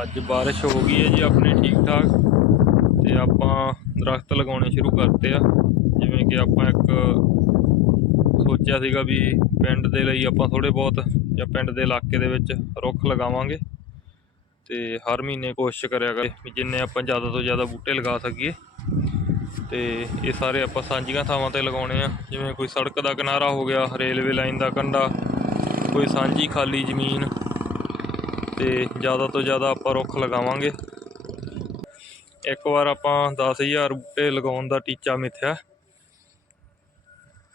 ਅੱਜ ਬਾਰਿਸ਼ ਹੋ ਗਈ ਹੈ ਜੀ ਆਪਣੇ ਠੀਕ ਠਾਕ ਤੇ ਆਪਾਂ ਦਰਖਤ ਲਗਾਉਣੇ ਸ਼ੁਰੂ ਕਰਤੇ ਆ। ਜਿਵੇਂ ਕਿ ਆਪਾਂ ਇੱਕ ਸੋਚਿਆ ਸੀਗਾ ਵੀ ਪਿੰਡ ਦੇ ਲਈ ਆਪਾਂ ਥੋੜੇ ਬਹੁਤ ਜਾਂ ਪਿੰਡ ਦੇ ਇਲਾਕੇ ਦੇ ਵਿੱਚ ਰੁੱਖ ਲਗਾਵਾਂਗੇ ਤੇ ਹਰ ਮਹੀਨੇ ਕੋਸ਼ਿਸ਼ ਕਰਿਆ ਕਰੇ ਵੀ ਜਿੰਨੇ ਆਪਾਂ ਜ਼ਿਆਦਾ ਤੋਂ ਜ਼ਿਆਦਾ ਬੂਟੇ ਲਗਾ ਸਕੀਏ। ਤੇ ਇਹ ਸਾਰੇ ਆਪਾਂ ਸਾਂਝੀਆਂ ਥਾਵਾਂ ਤੇ ਲਗਾਉਣੇ ਆ। ਜਿਵੇਂ ਕੋਈ ਸੜਕ ਦਾ ਕਿਨਾਰਾ ਹੋ ਗਿਆ, ਰੇਲਵੇ ਲਾਈਨ ਦਾ ਕੰਢਾ, ਕੋਈ ਸਾਂਝੀ ਖਾਲੀ ਜ਼ਮੀਨ ਤੇ ਜ਼ਿਆਦਾ ਤੋਂ ਜ਼ਿਆਦਾ ਆਪਾਂ ਰੁੱਖ ਲਗਾਵਾਂਗੇ। ਇੱਕ ਵਾਰ ਆਪਾਂ 10000 ਬੂਟੇ ਲਗਾਉਣ ਦਾ ਟੀਚਾ ਮਿੱਥਿਆ।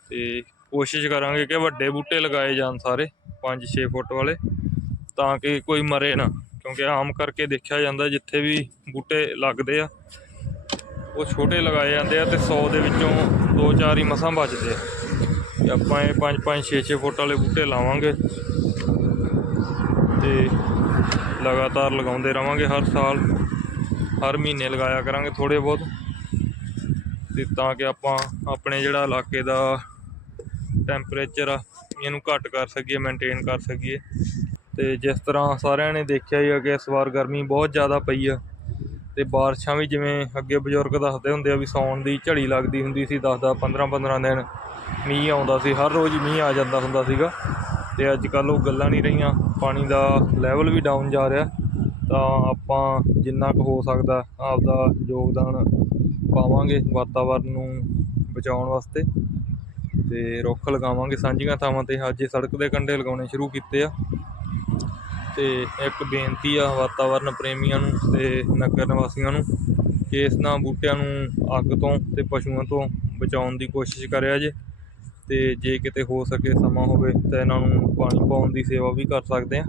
ਤੇ ਕੋਸ਼ਿਸ਼ ਕਰਾਂਗੇ ਕਿ ਵੱਡੇ ਬੂਟੇ ਲਗਾਏ ਜਾਣ ਸਾਰੇ 5-6 ਫੁੱਟ ਵਾਲੇ, ਤਾਂ ਕਿ ਕੋਈ ਮਰੇ ਨਾ। ਕਿਉਂਕਿ ਆਮ ਕਰਕੇ ਦੇਖਿਆ ਜਾਂਦਾ ਜਿੱਥੇ ਵੀ ਬੂਟੇ ਲੱਗਦੇ ਆ, ਉਹ ਛੋਟੇ ਲਗਾਏ ਜਾਂਦੇ ਆ ਤੇ 100 ਦੇ ਵਿੱਚੋਂ 2-4 ਹੀ ਮਸਾਂ ਬਚਦੇ ਆ। ਤੇ ਆਪਾਂ ਇਹ 5-5 6-6 ਫੁੱਟ ਵਾਲੇ ਬੂਟੇ ਲਾਵਾਂਗੇ। ਤੇ ਲਗਾਤਾਰ ਲਗਾਉਂਦੇ ਰਵਾਂਗੇ ਹਰ ਸਾਲ। ਹਰ ਮਹੀਨੇ ਲਗਾਇਆ ਕਰਾਂਗੇ ਥੋੜੇ ਬਹੁਤ। ਤੇ ਤਾਂ ਕਿ ਆਪਾਂ ਆਪਣੇ ਜਿਹੜਾ ਇਲਾਕੇ ਦਾ ਟੈਂਪਰੇਚਰ ਆ, ਇਹਨੂੰ ਘੱਟ ਕਰ ਸਕੀਏ ਮੇਨਟੇਨ ਕਰ ਸਕੀਏ। ਤੇ ਜਿਸ ਤਰ੍ਹਾਂ ਸਾਰਿਆਂ ਨੇ ਦੇਖਿਆ ਹੀ ਆ ਕਿ ਇਸ ਵਾਰ ਗਰਮੀ ਬਹੁਤ ਜ਼ਿਆਦਾ ਪਈ ਆ। ਤੇ ਬਾਰਿਸ਼ਾਂ ਵੀ ਜਿਵੇਂ ਅੱਗੇ ਬਜ਼ੁਰਗ ਦੱਸਦੇ ਹੁੰਦੇ ਆ ਵੀ ਸੌਣ ਦੀ ਝੜੀ ਲੱਗਦੀ ਹੁੰਦੀ ਸੀ 10-10 15-15 ਦਿਨ ਮੀਂਹ ਆਉਂਦਾ ਸੀ, ਹਰ ਰੋਜ਼ ਮੀਂਹ ਆ ਜਾਂਦਾ ਹੁੰਦਾ ਸੀਗਾ। ਤੇ ਅੱਜ ਕੱਲ੍ਹ ਉਹ ਗੱਲਾਂ ਨਹੀਂ ਰਹੀਆਂ, ਪਾਣੀ ਦਾ ਲੈਵਲ ਵੀ ਡਾਊਨ ਜਾ ਰਿਹਾ, ਤਾਂ ਆਪਾਂ ਜਿੰਨਾ ਕੁ ਹੋ ਸਕਦਾ ਆਪਦਾ ਯੋਗਦਾਨ ਪਾਵਾਂਗੇ ਵਾਤਾਵਰਨ ਨੂੰ ਬਚਾਉਣ ਵਾਸਤੇ ਤੇ ਰੁੱਖ ਲਗਾਵਾਂਗੇ ਸਾਂਝੀਆਂ ਥਾਵਾਂ ਤੇ। ਅੱਜ ਸੜਕ ਦੇ ਕੰਢੇ ਲਗਾਉਣੇ ਸ਼ੁਰੂ ਕੀਤੇ ਆ। ਤੇ ਇੱਕ ਬੇਨਤੀ ਆ ਵਾਤਾਵਰਨ ਪ੍ਰੇਮੀਆਂ ਨੂੰ ਤੇ ਨਗਰ ਨਿਵਾਸੀਆਂ ਨੂੰ ਕਿ ਇਸ ਨਾਲ ਬੂਟਿਆਂ ਨੂੰ ਅੱਗ ਤੋਂ ਤੇ ਪਸ਼ੂਆਂ ਤੋਂ ਬਚਾਉਣ ਦੀ ਕੋਸ਼ਿਸ਼ ਕਰਿਆ ਜੇ। ਅਤੇ ਜੇ ਕਿਤੇ ਹੋ ਸਕੇ ਸਮਾਂ ਹੋਵੇ ਤਾਂ ਇਹਨਾਂ ਨੂੰ ਪਾਣੀ ਪਾਉਣ ਦੀ ਸੇਵਾ ਵੀ ਕਰ ਸਕਦੇ ਹਾਂ।